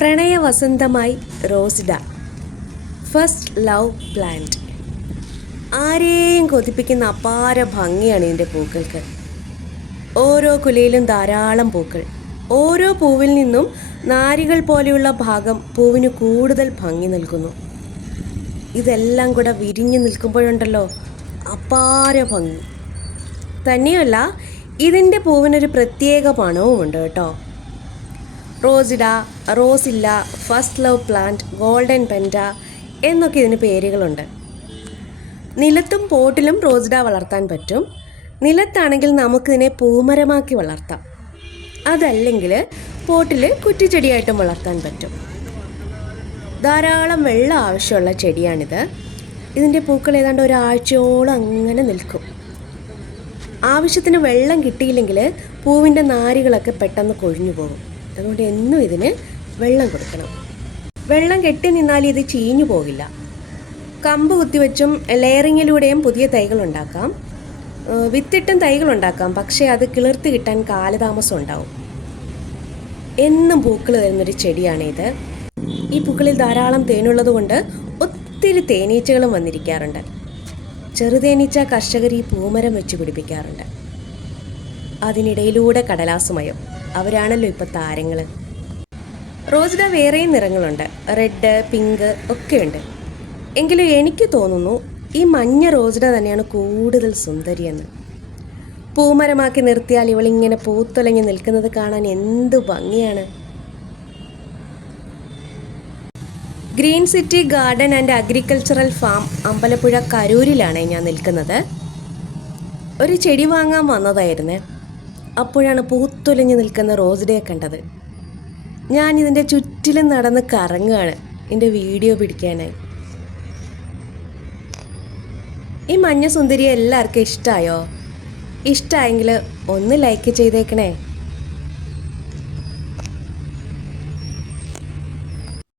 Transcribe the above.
പ്രണയവസന്തമായി റോസ്ഡ first love plant. ആരെയും കൊതിപ്പിക്കുന്ന അപാര ഭംഗിയാണ് ഇതിന്റെ പൂക്കൾക്ക്. ഓരോ കുലയിലും ധാരാളം പൂക്കൾ. ഓരോ പൂവിൽ നിന്നും നാരികൾ പോലെയുള്ള ഭാഗം പൂവിന് കൂടുതൽ ഭംഗി നൽകുന്നു. ഇതെല്ലാം കൂടെ വിരിഞ്ഞു നിൽക്കുമ്പോഴുണ്ടല്ലോ അപാര ഭംഗി. തന്നെയല്ല ഇതിന്റെ പൂവിനൊരു പ്രത്യേക മണവും ഉണ്ട് കേട്ടോ. റോസിഡ റോസില്ല first love plant golden penta എന്നൊക്കെ ഇതിന് പേരുകളുണ്ട്. നിലത്തും പോട്ടിലും റോസിഡ വളർത്താൻ പറ്റും. നിലത്താണെങ്കിൽ നമുക്കിതിനെ പൂമരമാക്കി വളർത്താം. അതല്ലെങ്കിൽ പോട്ടിൽ കുറ്റിച്ചെടിയായിട്ടും വളർത്താൻ പറ്റും. ധാരാളം വെള്ളം ആവശ്യമുള്ള ചെടിയാണിത്. ഇതിന്റെ പൂക്കൾ ഏതാണ്ട് ഒരാഴ്ചയോളം അങ്ങനെ നിൽക്കും. ആവശ്യത്തിന് വെള്ളം കിട്ടിയില്ലെങ്കിൽ പൂവിന്റെ നാരുകളൊക്കെ പെട്ടെന്ന് കൊഴിഞ്ഞു പോകും. അതുകൊണ്ട് എന്നും ഇതിന് വെള്ളം കൊടുക്കണം. വെള്ളം കെട്ടി നിന്നാൽ ഇത് ചീഞ്ഞു പോകില്ല. കമ്പ് കുത്തിവെച്ചും ലെയറിങ്ങിലൂടെയും പുതിയ തൈകൾ ഉണ്ടാക്കാം. വിത്തിട്ടും തൈകൾ ഉണ്ടാക്കാം. പക്ഷേ അത് കിളിർത്ത് കിട്ടാൻ കാലതാമസം ഉണ്ടാവും. എന്നും പൂക്കൾ തരുന്നൊരു ചെടിയാണിത്. ഈ പൂക്കളിൽ ധാരാളം തേനുള്ളത് കൊണ്ട് ഒത്തിരി തേനീച്ചകളും വന്നിരിക്കാറുണ്ട്. ചെറുതേനീച്ച കർഷകർ ഈ പൂമരം വെച്ച് പിടിപ്പിക്കാറുണ്ട്. അതിനിടയിലൂടെ കടലാസുമയം അവരാണല്ലോ ഇപ്പോൾ താരങ്ങൾ റോസിഡ വേറെയും നിറങ്ങളുണ്ട്. റെഡ് പിങ്ക് ഒക്കെയുണ്ട്. എങ്കിലും എനിക്ക് തോന്നുന്നു ഈ മഞ്ഞ റോസിഡ തന്നെയാണ് കൂടുതൽ സുന്ദരിയെന്ന്. പൂമരമാക്കി നിർത്തിയാൽ ഇവളിങ്ങനെ പൂത്തൊലങ്ങി നിൽക്കുന്നത് കാണാൻ എന്ത് ഭംഗിയാണ്. Green city garden and agricultural farm Ambalappuzha കരൂരിലാണ് ഞാൻ നിൽക്കുന്നത്. ഒരു ചെടി വാങ്ങാൻ വന്നതായിരുന്നേ. അപ്പോഴാണ് പൂത്തൊലിഞ്ഞ് നിൽക്കുന്ന റോസ്ഡേ കണ്ടത്. ഞാൻ ഇതിന്റെ ചുറ്റിലും നടന്ന് കറങ്ങുകയാണ് എന്റെ വീഡിയോ പിടിക്കാനായി. ഈ മഞ്ഞ സുന്ദരി എല്ലാവർക്കും ഇഷ്ടമായോ ഇഷ്ടമായെങ്കിൽ ഒന്ന് ലൈക്ക് ചെയ്തേക്കണേ.